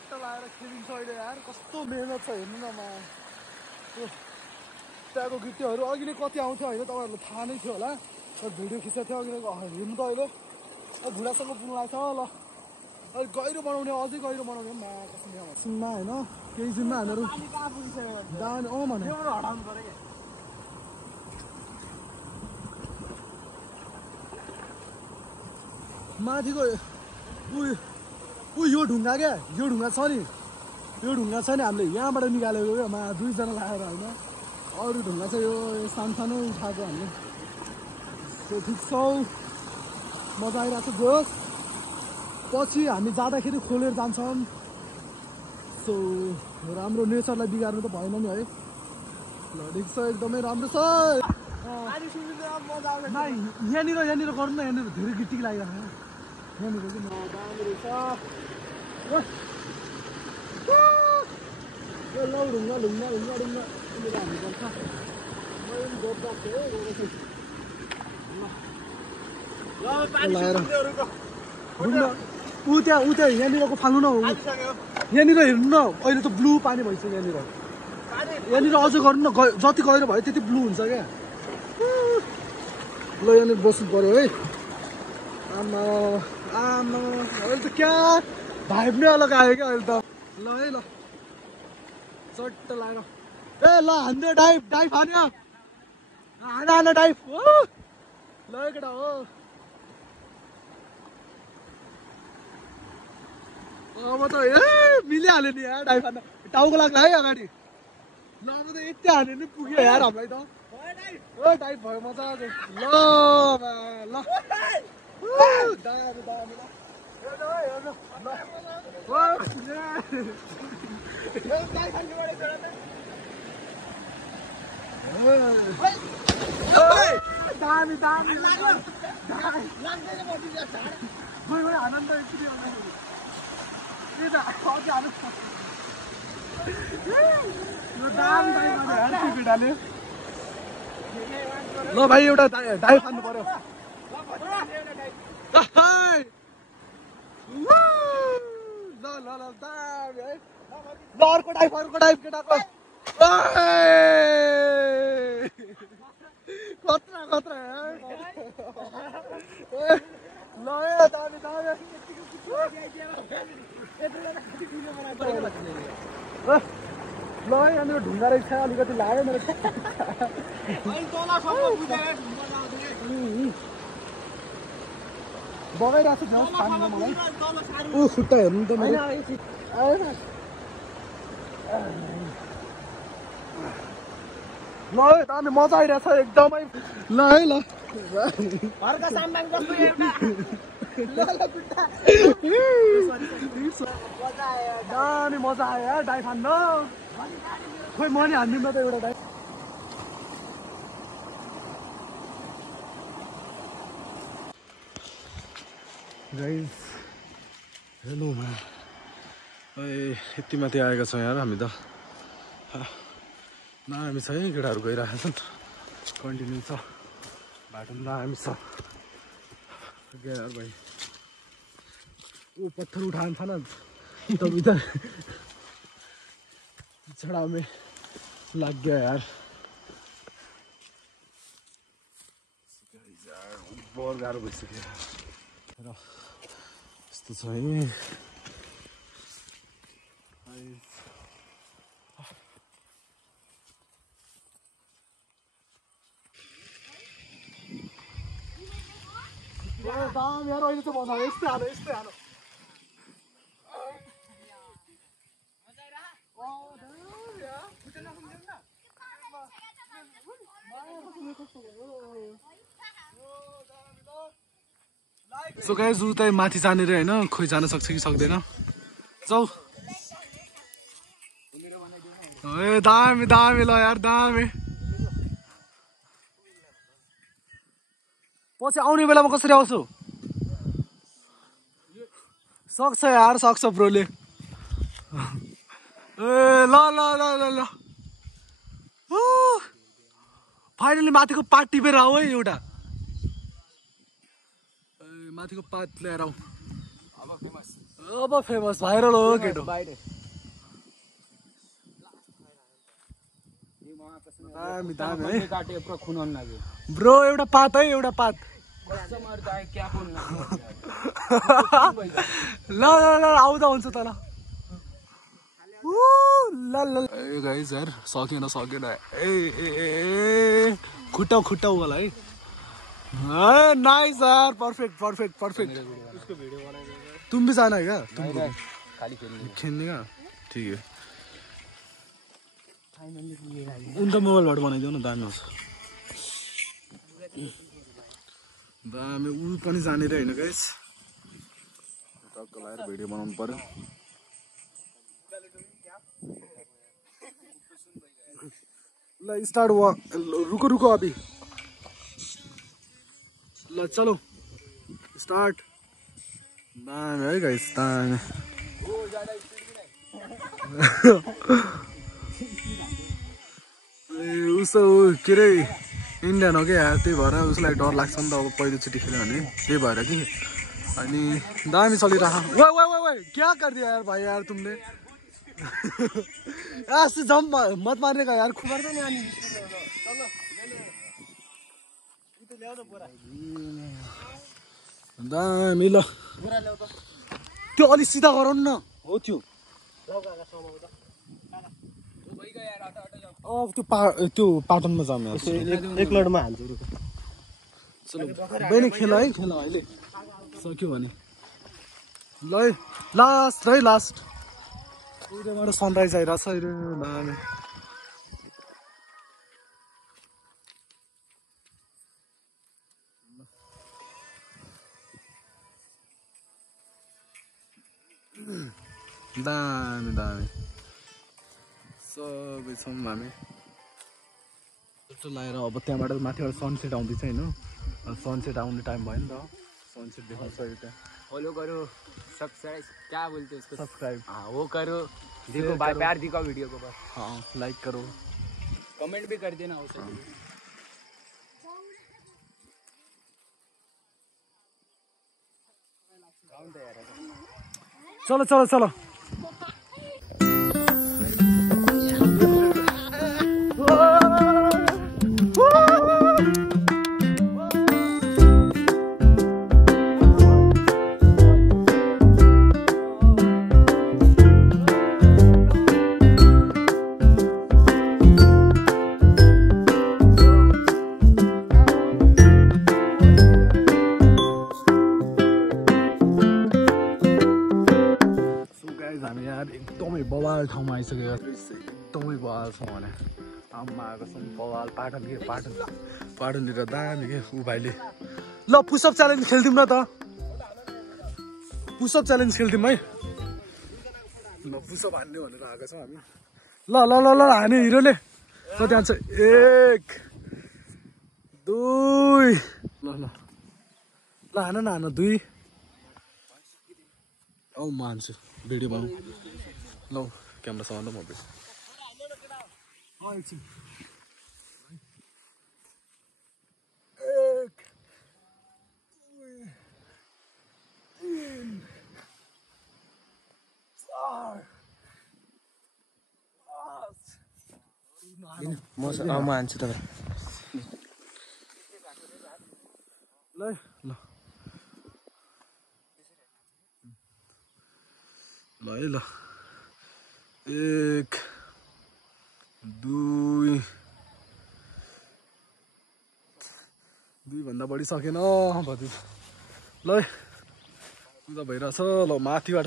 सट्ट लाएर खेलिन्छ अहिले यार कस्तो मेहनत छ हेर्नु न मा त्यहाँको गिट्टीहरू अघि नै कति आउँथ्यो होइन तपाईँहरूलाई थाहा नै थियो होला भिडियो खिचेको थियो अघि हेर्नु त अहिले भुडासँग पुग्नु लाग्छ ल अहिले गहिरो बनाउने अझै गहिरो बनाउने मा सुनमा होइन केही दिनमा हामीहरू दान अँ भने माथिको यो ढुङ्गा क्या यो ढुङ्गा छ नि हामीले यहाँबाट निकालेको क्या मा 2 जना लागेर होइन अरू ढुङ्गा चाहिँ यो सानो उठाएको हामीले ठिक छ मजा आइरहेको छ जोस पछि हामी जाँदाखेरि खोलेर जान्छौँ सो राम्रो नेचरलाई बिगार्नु त भएन नि है ल ठिक छ एकदमै राम्रो छ यहाँनिर गर्नु न यहाँनिर धेरै गिट्टी लागिरहेको यहाँनिर चाहिँ दामी रहेछ लौ ढुङ्गा ऊ त्यहाँ यहाँनिरको फाल्नु न यहाँनिर हेर्नु न अहिले त ब्लू पानी भइसक्यो यहाँनिर अझ गर्नु न जति गहिरो भयो त्यति ब्लू हुन्छ क्या ल यहाँनिर बस्नु पर्यो है आमा अहिले त क्या भाइब नै अलग आयो क्या अहिले त ल है ल चट्ट लाएर ए ल हान्दियो डाइभ हान्यो हान डाइभ हो ल केटा हो अब त ए मिलिहाल्यो नि यार डाइभ हान्न टाउको लाग्ला है अगाडि ल अब त यति हान्यो नि पुग्यो यार हामीलाई त ओ डाइभ भयो मजाको ल आनन्द ल भाइ एउटा डाइभ हान्नु पर्यो ल अर्को डाइभ केटाको खतरा ल दामी ल यहाँनिर ढुङ्गा रहेछ अलिकति लाग्यो मेरो बगाइरहेको छ मलाई ऊ खुट्टा हेर्नु त मेरो ल दामी मजा आइरहेछ एकदमै ल है ल दामी मजा आयो यार डाइभ हान्न खोइ म नि हान्दिउँ न त एउटा डाइभ गाइस हेलो यति माथि आएका छौँ यार हामी त हामी छ है केटाहरू गइरहेको छ नि त कन्टिन्यू छ बाटो पनि हामी छ यार भाइ वो पत्थर उठाना था ना तब इधर छड़ा में लग गया यार बहुत गाह्रो भइसक्यो र यस्तो छ है दाम यार अहिले त भन्दा यस्तै हालो सो गाइस उता माथि जाने रे हैन खोइ जान सक्छ कि सक्दैन जाऊ ए दामी ल यार दामी पछि आउने बेलामा कसरी आउँछु सक्छ यार सक्छ ब्रोले ए ल फाइनली माथिको पात टिपेर आऊ है एउटा माथिको पात ल्याएर आऊ अब फेमस अब फेमस भाइरल हो केटो दामी दामी है ब्रो एउटा पात है एउटा पात ल आउँदा हुन्छ त ल गाइस यार सकेन ए खुट्टाउ होला है नाइस यार परफेक्ट तुम भी जाना है क्या खेल्ने क्या ठीक है उनका मोबाइलबाट बनाइदेऊ न दामी आउँछ दामी ऊ पनि जानेर होइन गाइस टक्क लगाएर भिडियो बनाउनु पर्यो ल स्टार्ट हुआ रुको अभी ल चलो स्टार्ट दामी है गाइस दामी उसो के अरे इन्डियन हो क्या त्यही भएर उसलाई डर लाग्छ नि त अब पहिलोचोटि खेल्यो भने त्यही भएर कि अनि दामी चलिरह वाई क्या कर दिया यार भाई यार तुमने ऐसे जंप मत मारने का यार खुबर तो नहीं आनी दामी ल त्यो अलि सिधा गराउनु न हो त्यो त्यो पाटनमा जाम एक लडमा हाल्छु चलो बहिनी खेल अहिले सक्यो भने ल लास्ट उहिलेबाट सनराइज आइरहेछ अहिले दामी सबै छौँ हामी त्यस्तो लगाएर अब त्यहाँबाट माथिबाट सनसेट आउँदैछ होइन सनसेट आउने टाइम भयो नि त सनसेट देखाउँछ एउटा फॉलो करो सब्सक्राइब क्या बोलते हैं उसको सब्सक्राइब हाँ वो करो देखो भाई प्यार दिखाओ वीडियो को बस हाँ लाइक करो कमेंट भी कर देना उसे चलो हामी यार एकदमै बवाल ठाउँमा आइसक्यो एकदमै बवाल छौँ भने आम्मा कसम बवाल पाटनतिर दामी के ऊ भाइले ल पुसअप च्यालेन्ज खेल्दिउँ न त पुसअप च्यालेन्ज खेल्दिउँ है ल पुसअप हान्ने भनेर आएको छ हामी ल हाने हिरोले कति हान्छ 1 2 ल हान न 2 औ मान्छु भिडियो बनाऊ ल क्यामेरा समाउँदा म भिडियो म हान्छु तपाईँ ल 1 2 भन्दा बढी सकेन भति ल उता भइरहेछ ल माथिबाट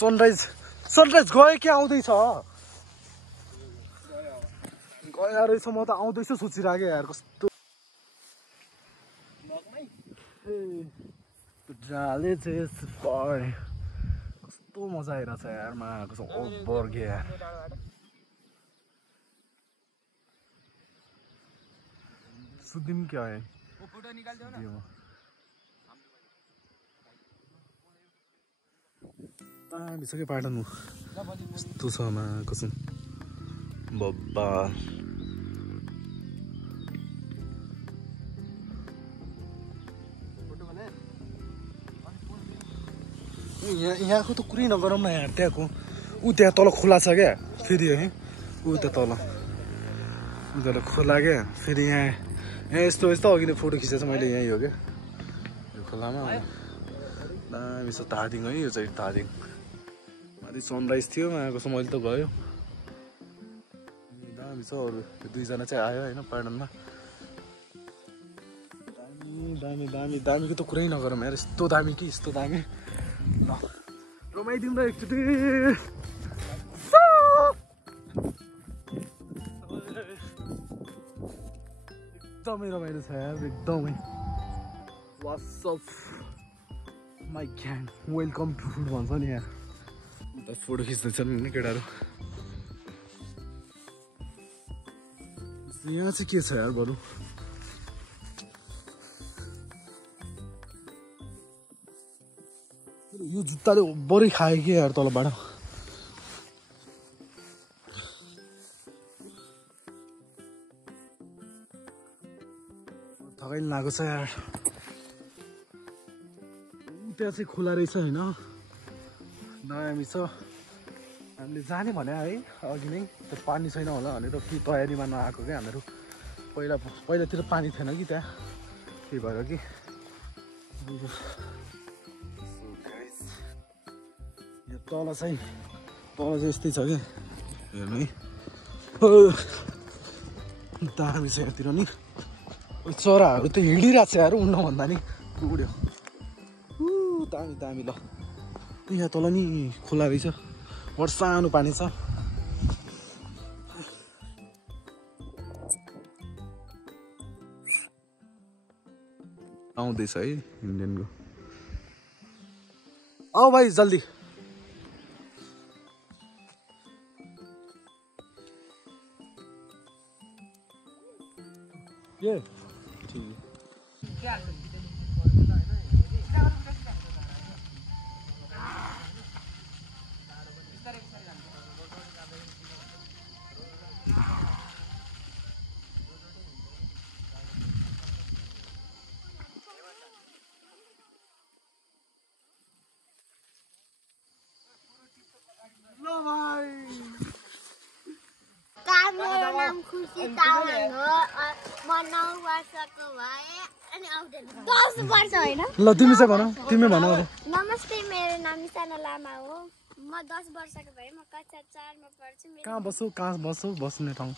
सनराइज गयो कि आउँदैछ गयो रहेछ म त आउँदैछ सोचिरहेको यार कस्तो कस्तो मजा आइरहेछ यार माको ओभर के यार सुदिम क्या है वो फोटो निकाल दो ना बिसके पाटन यस्तो छ मा कसम बब्बा यहाँको त कुरै नगरौँ न यार त्यहाँको ऊ त्यहाँ तल खोला छ क्या फेरि है ऊ त्यहाँ तल ऊ तल खोला क्या फेरि यहाँ यस्तो अघि नै फोटो खिचेको छ मैले यहीँ हो क्या यो खोलामा दामी छ धादिङ है यो चाहिँ धादिङ माथि सनराइज थियो आएको छ मैले त गयो दामी छ अरू दुईजना चाहिँ आयो होइन पाटनमा दामी दामी दामीको त कुरै नगरौँ यार यस्तो दामी कि यस्तो दामी ल रमाइदिउँ र एकचोटि एकदमै रमाइलो छ यार एकदमै what's up my can welcome to food भन्छ नि यहाँ अन्त फोटो खिच्दैछन् नि केटाहरू यहाँ चाहिँ के छ यार बरु यो जुत्ताले बरै खायो कि यार तलबाट थकाइलो लागेको छ यार त्यहाँ चाहिँ खोला रहेछ होइन दामी छ हामीले जाने भने है अघि नै त्यो पानी छैन होला भनेर कि तयारीमा नआएको क्या हामीहरू पहिलातिर पानी थिएन कि त्यहाँ त्यही भएर कि यो तल चाहिँ यस्तै छ कि हेर्नु है दामी छ यहाँतिर नि चराहरू त हिँडिरहेको छ यार उड्न भन्दा नि उड्यो दामी दामी ल यहाँ तल नि खोला रहेछ बडो सानो पानी छ आउँदैछ है इन्डियनको आऊ भाइ जल्दी के मेरो नाम खुसी तामाङ हो म 9 वर्षको भए अनि आउँदैन 10 वर्ष होइन ल तिमी चाहिँ भन तिमी भन नमस्ते मेरो नाम निशाना लामा हो म 10 वर्षको भए म कक्षा 4 मा पढ्छु कहाँ बस्छौ बस्ने ठाउँ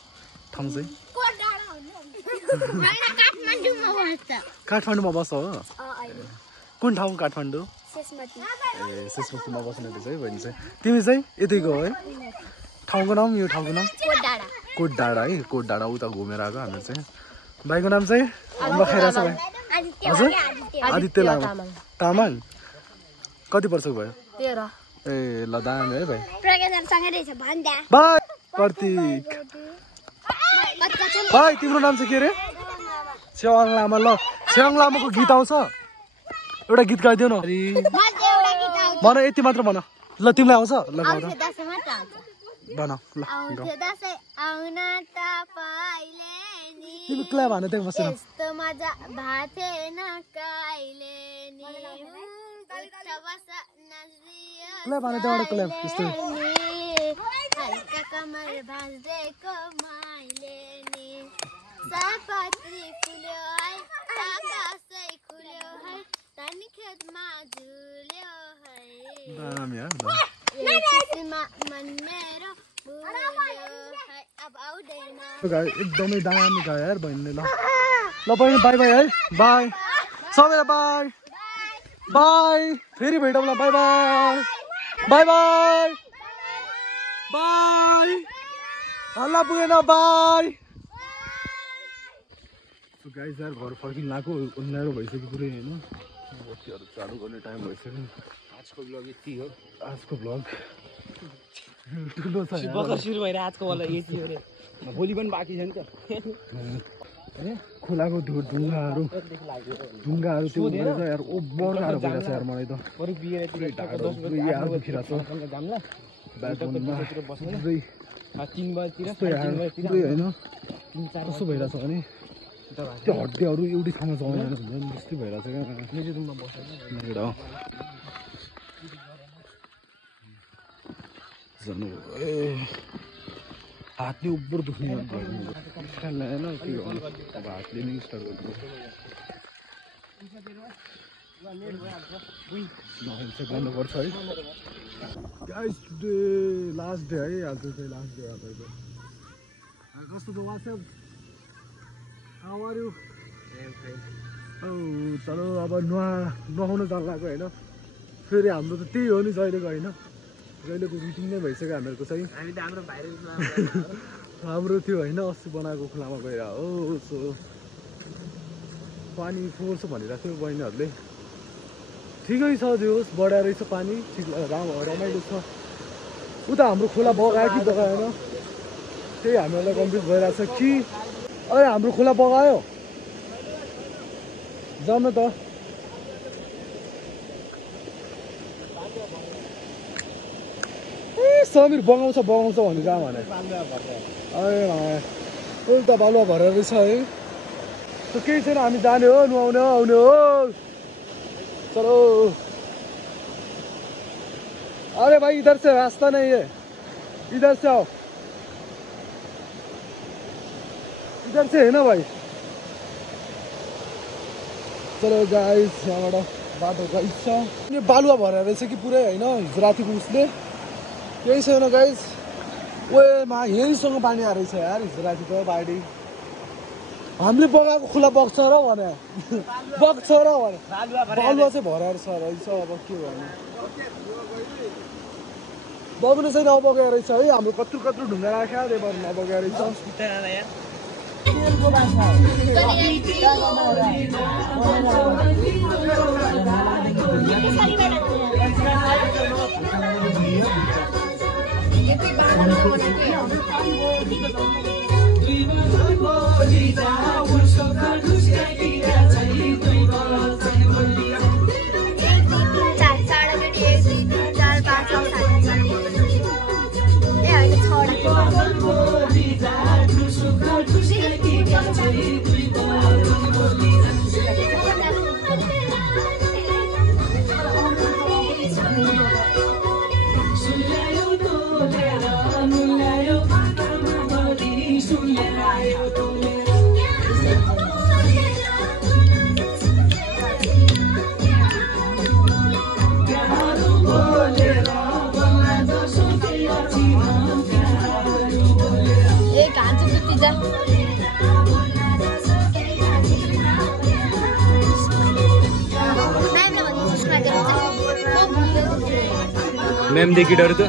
चाहिँ कोटडाँडा होइन काठमाडौँमा बस्छ काठमाडौँमा बस्छ हो अहिले कुन ठाउँ काठमाडौँ शेषमती ए शेषमतीमा बस्ने रहेछ है बहिनी चाहिँ तिमी चाहिँ यतिको हो है ठाउँको नाम यो ठाउँको नाम कोटडाँडा है कोटडाँडा उता घुमेर आएको हाम्रो चाहिँ भाइको नाम चाहिँ लखेरा छ भाइ हजुर आदित्य लामा तामाङ कति वर्षको भयो 13 ए ल दामी है भाइ बाई प्रतीक भाइ तिम्रो नाम चाहिँ के रे छेवाङ लामा ल छेवाङ लामाको गीत आउँछ एउटा गीत गाइदेऊ न भन यति मात्र भन ल तिमीलाई आउँछ ल भन ल तिमी क्ल्याप हाने त्यहाँ बसेर यस्तो मजा भाथेन काइले नि क्ल्याप हाने त्यहाँबाट क्ल्याप यस्तो हल्का कमर भाँच्दैको माइले नि सपत्री फुल्यो है आकाशै खुल्यो है धनी खेतमा झुल्यो है दामी यार मन मेरो एकदमै दामी गायो यार बहिनीले ल बहिनी बाई बाई है बाई सबैलाई बाई बाई फेरि भेटौँला bye bye bye bye bye हल्ला पुगेन बाई गाइस यार घर फर्किन लाग्यो उनीहरू भइसक्यो पुरै होइन बत्तीहरू चालु गर्ने टाइम भइसक्यो आजको ब्लग यति हो आजको ब्लग ठुलो छ भर्खर सुरु भएर आजको वाला यति हो रे भोलि पनि बाँकी छ नि त खोलाको ढुङ्गाहरू त्यो भएर यार ओभर गाह्रो भइरहेछ यार मलाई त पुरै ढाडो पुरै यार दुखिरहेछ ब्याकबोनमा पुरै 3 बजेतिर पुरै होइन कस्तो भइरहेछ भने त्यो हड्डीहरू एउटै ठाउँमा जमाउँदैन हुन्छ नि त्यस्तै भइरहेछ क्या मेरो रुममा बसेर जानु ए हातले उब्बर दुख्ने भयो स्टाइल होइन के गर्नु अब हातले नै स्टार्ट गर्नु गर्नुपर्छ है गाइस टुडे लास्ट डे है आज चाहिँ लास्ट डे तपाईँको कस्तो छ वाट्सएप हाउ आर यु चलो अब नुहाउन जान लाग्यो होइन फेरि हाम्रो त त्यही हो नि जहिलेको होइन जहिलेको रुटिन नै भइसक्यो हामीहरूको चाहिँ हाम्रो त्यो होइन अस्ति बनाएको खोलामा गएर हो सो पानी फोर्छ भनिरहेको थियो बहिनीहरूले ठिकै छ त्यो बढाएर रहेछ पानी ठिक रमाइलो छ उता हाम्रो खोला बगायो कि बगाएन त्यही हामीहरूलाई कम्प्लिट भइरहेछ कि अरे हाम्रो खोला बगायो जाउँ न त ए समीर बगाउँछ भने जा भने अरे उल्टा बालुवा भरेर रहेछ है त्यो केही छैन हामी जाने हो नुहाउने हो आउने हो चलो अरे भाई इधर से रास्ता नहीं है इधर से आओ इधर से है ना भाई चलो गाइस यहाँबाट बाटो गइस छ यो बालुवा भरेर रहेछ कि पुरै होइन हिजो रातिको उसले केही छैन गाइस ओए मा यहीँसँग पानी आएर रहेछ यार हिजो राति त बाढी हामीले बगाएको खोला बग्छ र भने बग्छ र भने बालुवा चाहिँ भराएर छ रहेछ अब के भन्नु बग्नु चाहिँ नबगेको रहेछ है हाम्रो कत्रो कत्रो ढुङ्गा राख्यो त्यही भएर नबगेको रहेछ मैम देखी डर तो